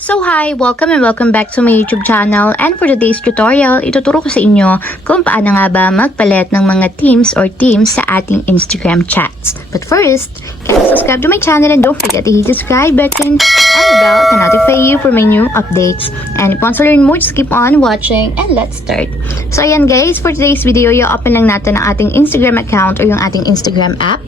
So hi! Welcome and welcome back to my YouTube channel, and for today's tutorial, ituturo ko sa inyo kung paano nga ba magpalit ng mga themes or themes sa ating Instagram chats. But first, can you subscribe to my channel and don't forget to hit the subscribe button and the bell to notify you for my new updates. And if you want to learn more, just keep on watching and let's start. So ayan guys, for today's video, i-open lang natin ang ating Instagram account or yung ating Instagram app.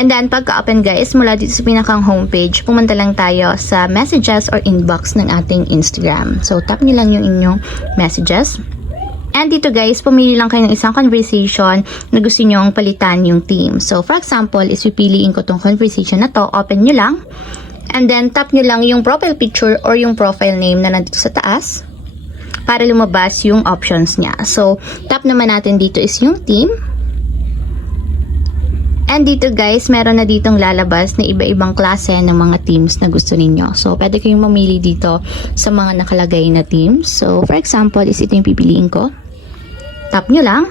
And then, pagka-open guys, mula dito sa pinakang homepage, pumunta lang tayo sa messages or inbox ng ating Instagram. So, tap nyo lang yung inyong messages. And dito guys, pumili lang kayo ng isang conversation na gusto nyong palitan yung theme. So, for example, is pipiliin ko tong conversation na to, open nyo lang. And then, tap nyo lang yung profile picture or yung profile name na nandito sa taas para lumabas yung options niya. So, tap naman natin dito is yung theme. And dito guys, meron na ditong lalabas na iba-ibang klase ng mga themes na gusto ninyo. So, pwede kayong mamili dito sa mga nakalagay na themes. So, for example, is ito yung pipiliin ko. Tap nyo lang.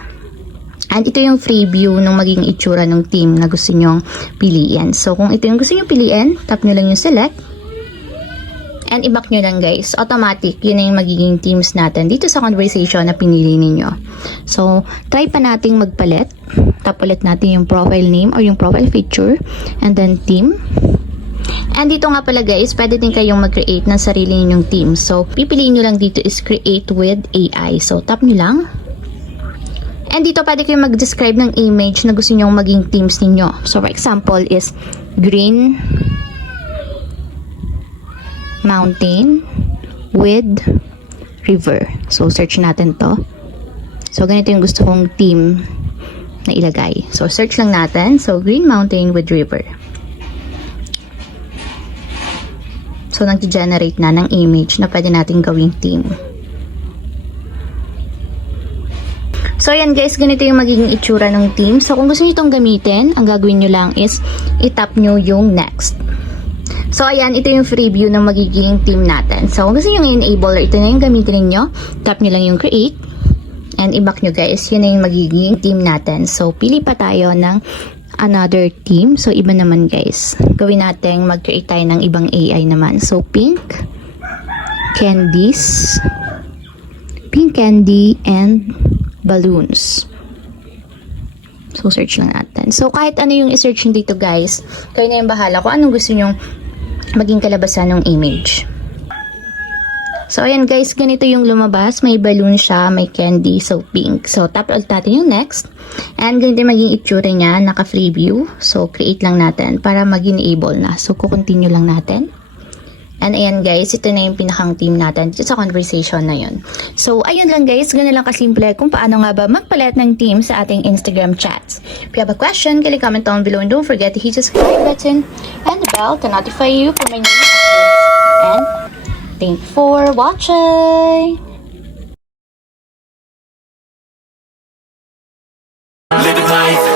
And ito yung free view ng magiging itsura ng theme na gusto nyong piliin. So, kung ito yung gusto nyong piliin, tap nyo lang yung select. And i-back nyo lang guys. Automatic, yun na yung magiging themes natin dito sa conversation na pinili ninyo. So, try pa nating magpalit. Tap ulit natin yung profile name or yung profile picture. And then theme. And dito nga pala guys, pwede din kayong mag-create ng sarili ninyong theme. So, pipiliin nyo lang dito is create with AI. So, tap nyo lang. And dito pwede kayong mag-describe ng image na gusto nyong maging themes ninyo. So, for example is green mountain with river. So, search natin to. So, ganito yung gusto kong theme na ilagay. So, search lang natin. So, green mountain with river. So, nag-generate na ng image na pwede natin gawing theme. So, ayan guys, ganito yung magiging itsura ng theme. So, kung gusto nyo itong gamitin, ang gagawin nyo lang is itap nyo yung next. So, ayan, ito yung free view ng magiging theme natin. So, kung gusto nyo i-enable or ito na yung gamitin ninyo, tap nyo lang yung create. And i-back nyo guys, yun na yung magiging theme natin. So, pili pa tayo ng another theme. So, iba naman guys. Gawin natin, mag-create tayo ng ibang AI naman. So, pink candies, pink candy, and balloons. So, search lang natin. So, kahit ano yung i-search nyo dito guys, kayo na yung bahala kung anong gusto nyo maging kalabasan ng image. So, ayan guys, ganito yung lumabas. May balloon siya, may candy, so pink. So, tap ulit natin yung next. And ganito yung maging itsura niya, naka-free view. So, create lang natin para mag-enable na. So, kukontinue lang natin. And ayan guys, ito na yung pinakang theme natin dito sa conversation na yun. So, ayun lang guys, ganun lang kasimple kung paano nga ba magpalit ng theme sa ating Instagram chats. If you have a question, kindly comment down below and don't forget to hit the subscribe button and the bell to notify you for my new updates. And thank you for watching! Living life